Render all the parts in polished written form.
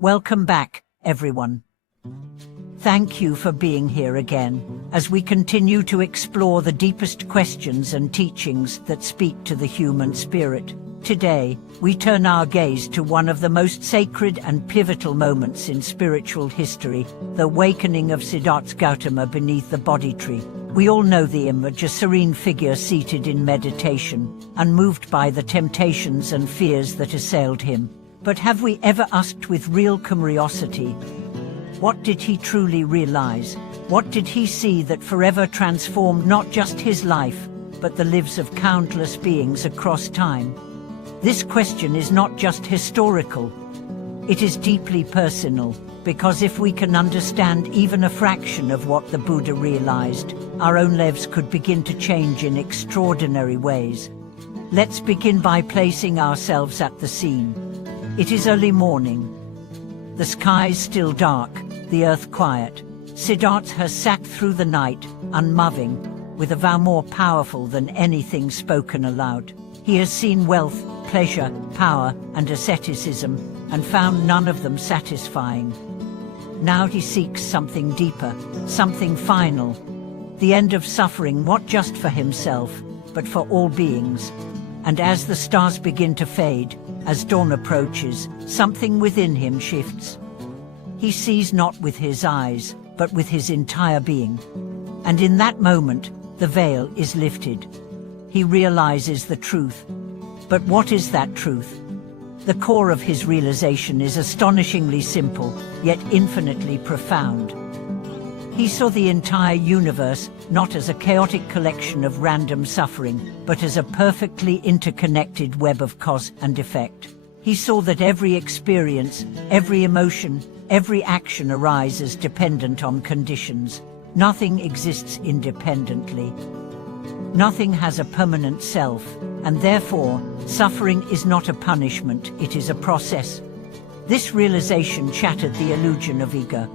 Welcome back, everyone. Thank you for being here again, as we continue to explore the deepest questions and teachings that speak to the human spirit. Today, we turn our gaze to one of the most sacred and pivotal moments in spiritual history, the awakening of Siddhartha Gautama beneath the Bodhi tree. We all know the image, a serene figure seated in meditation, unmoved by the temptations and fears that assailed him. But have we ever asked with real curiosity, what did he truly realize? What did he see that forever transformed not just his life, but the lives of countless beings across time? This question is not just historical, it is deeply personal, because if we can understand even a fraction of what the Buddha realized, our own lives could begin to change in extraordinary ways. Let's begin by placing ourselves at the scene. It is early morning. The sky is still dark, the earth quiet. Siddhartha has sat through the night, unmoving, with a vow more powerful than anything spoken aloud. He has seen wealth, pleasure, power, and asceticism, and found none of them satisfying. Now he seeks something deeper, something final. The end of suffering, not just for himself, but for all beings. And as the stars begin to fade, as dawn approaches, something within him shifts. He sees not with his eyes, but with his entire being. And in that moment, the veil is lifted. He realizes the truth. But what is that truth? The core of his realization is astonishingly simple, yet infinitely profound. He saw the entire universe not as a chaotic collection of random suffering, but as a perfectly interconnected web of cause and effect. He saw that every experience, every emotion, every action arises dependent on conditions. Nothing exists independently. Nothing has a permanent self, and therefore, suffering is not a punishment, it is a process. This realization shattered the illusion of ego.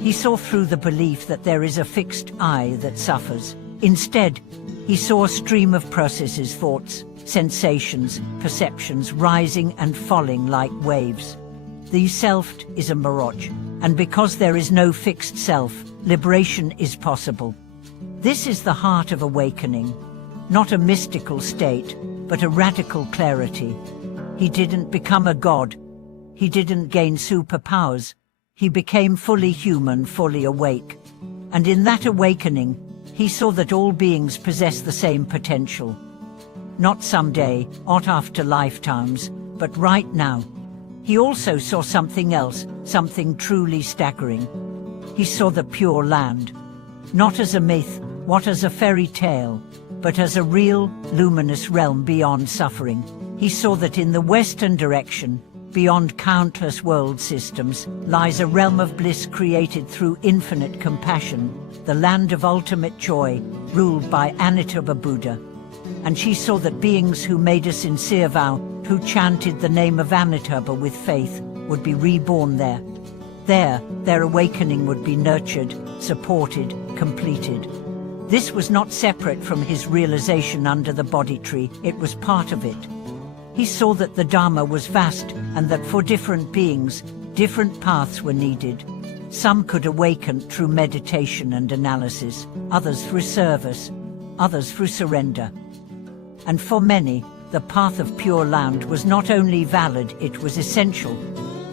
He saw through the belief that there is a fixed I that suffers. Instead, he saw a stream of processes, thoughts, sensations, perceptions rising and falling like waves. The self is a mirage, and because there is no fixed self, liberation is possible. This is the heart of awakening, not a mystical state, but a radical clarity. He didn't become a god. He didn't gain superpowers. He became fully human, fully awake. And in that awakening, he saw that all beings possess the same potential. Not someday, not after lifetimes, but right now. He also saw something else, something truly staggering. He saw the Pure Land, not as a myth, not as a fairy tale, but as a real, luminous realm beyond suffering. He saw that in the western direction, beyond countless world systems, lies a realm of bliss created through infinite compassion, the land of ultimate joy, ruled by Amitabha Buddha. And she saw that beings who made a sincere vow, who chanted the name of Amitabha with faith, would be reborn there. There, their awakening would be nurtured, supported, completed. This was not separate from his realization under the Bodhi tree, it was part of it. He saw that the Dharma was vast and that for different beings, different paths were needed. Some could awaken through meditation and analysis, others through service, others through surrender. And for many, the path of Pure Land was not only valid, it was essential.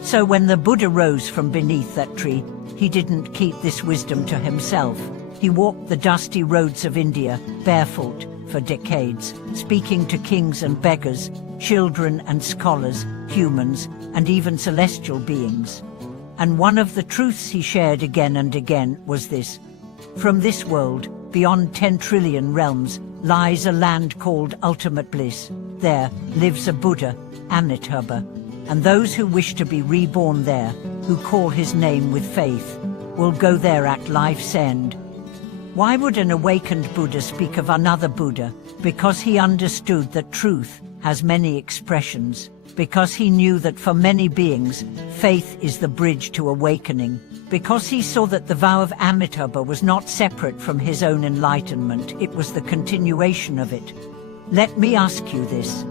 So when the Buddha rose from beneath that tree, he didn't keep this wisdom to himself. He walked the dusty roads of India, barefoot, for decades, speaking to kings and beggars, children and scholars, humans, and even celestial beings. And one of the truths he shared again and again was this: from this world, beyond 10 trillion realms, lies a land called ultimate bliss. There lives a Buddha, Amitabha, and those who wish to be reborn there, who call his name with faith, will go there at life's end. Why would an awakened Buddha speak of another Buddha? Because he understood that truth has many expressions. Because he knew that for many beings, faith is the bridge to awakening. Because he saw that the vow of Amitabha was not separate from his own enlightenment, it was the continuation of it. Let me ask you this.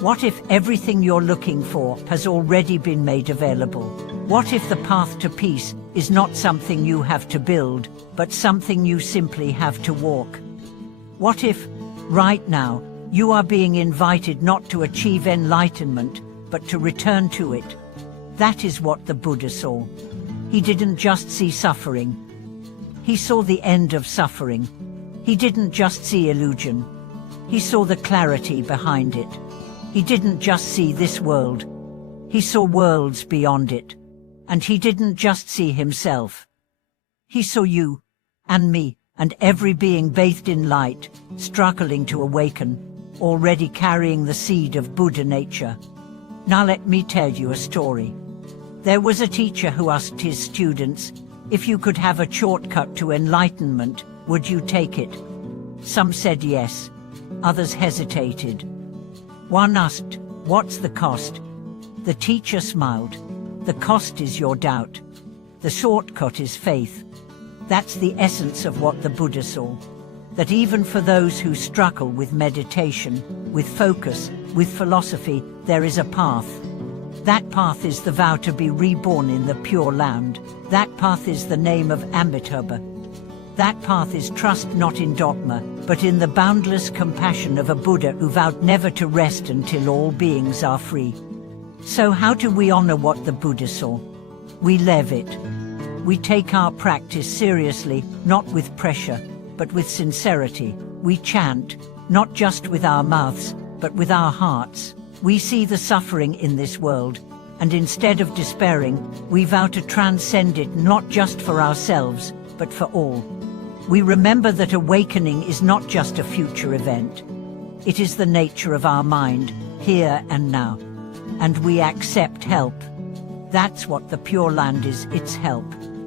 What if everything you're looking for has already been made available? What if the path to peace is not something you have to build, but something you simply have to walk? What if, right now, you are being invited not to achieve enlightenment, but to return to it? That is what the Buddha saw. He didn't just see suffering. He saw the end of suffering. He didn't just see illusion. He saw the clarity behind it. He didn't just see this world. He saw worlds beyond it. And he didn't just see himself. He saw you, and me, and every being bathed in light, struggling to awaken, already carrying the seed of Buddha nature. Now let me tell you a story. There was a teacher who asked his students, if you could have a shortcut to enlightenment, would you take it? Some said yes. Others hesitated. One asked, what's the cost? The teacher smiled. The cost is your doubt. The shortcut is faith. That's the essence of what the Buddha saw. That even for those who struggle with meditation, with focus, with philosophy, there is a path. That path is the vow to be reborn in the Pure Land. That path is the name of Amitabha. That path is trust not in dogma, but in the boundless compassion of a Buddha who vowed never to rest until all beings are free. So how do we honor what the Buddha saw? We live it. We take our practice seriously, not with pressure, but with sincerity. We chant, not just with our mouths, but with our hearts. We see the suffering in this world, and instead of despairing, we vow to transcend it not just for ourselves, but for all. We remember that awakening is not just a future event. It is the nature of our mind, here and now. And we accept help. That's what the Pure Land is. It's help.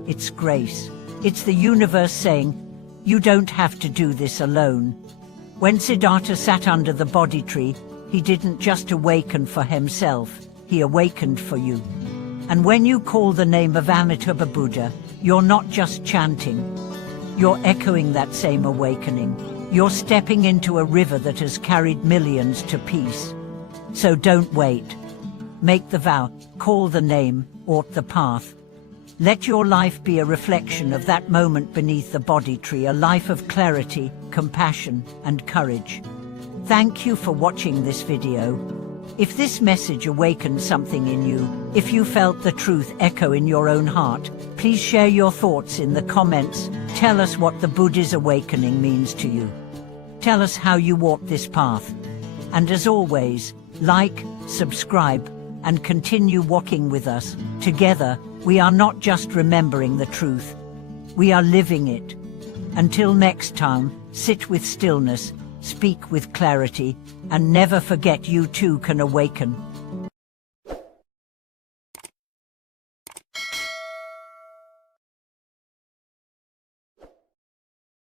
It's grace. It's the universe saying, you don't have to do this alone. When Siddhartha sat under the Bodhi tree, he didn't just awaken for himself, he awakened for you. And when you call the name of Amitabha Buddha, you're not just chanting. You're echoing that same awakening. You're stepping into a river that has carried millions to peace. So don't wait. Make the vow, call the name, or the path. Let your life be a reflection of that moment beneath the Bodhi tree, a life of clarity, compassion, and courage. Thank you for watching this video. If this message awakened something in you, if you felt the truth echo in your own heart, please share your thoughts in the comments. Tell us what the Buddha's awakening means to you. Tell us how you walk this path. And as always, like, subscribe, and continue walking with us. Together, we are not just remembering the truth. We are living it. Until next time, sit with stillness, speak with clarity, and never forget you too can awaken.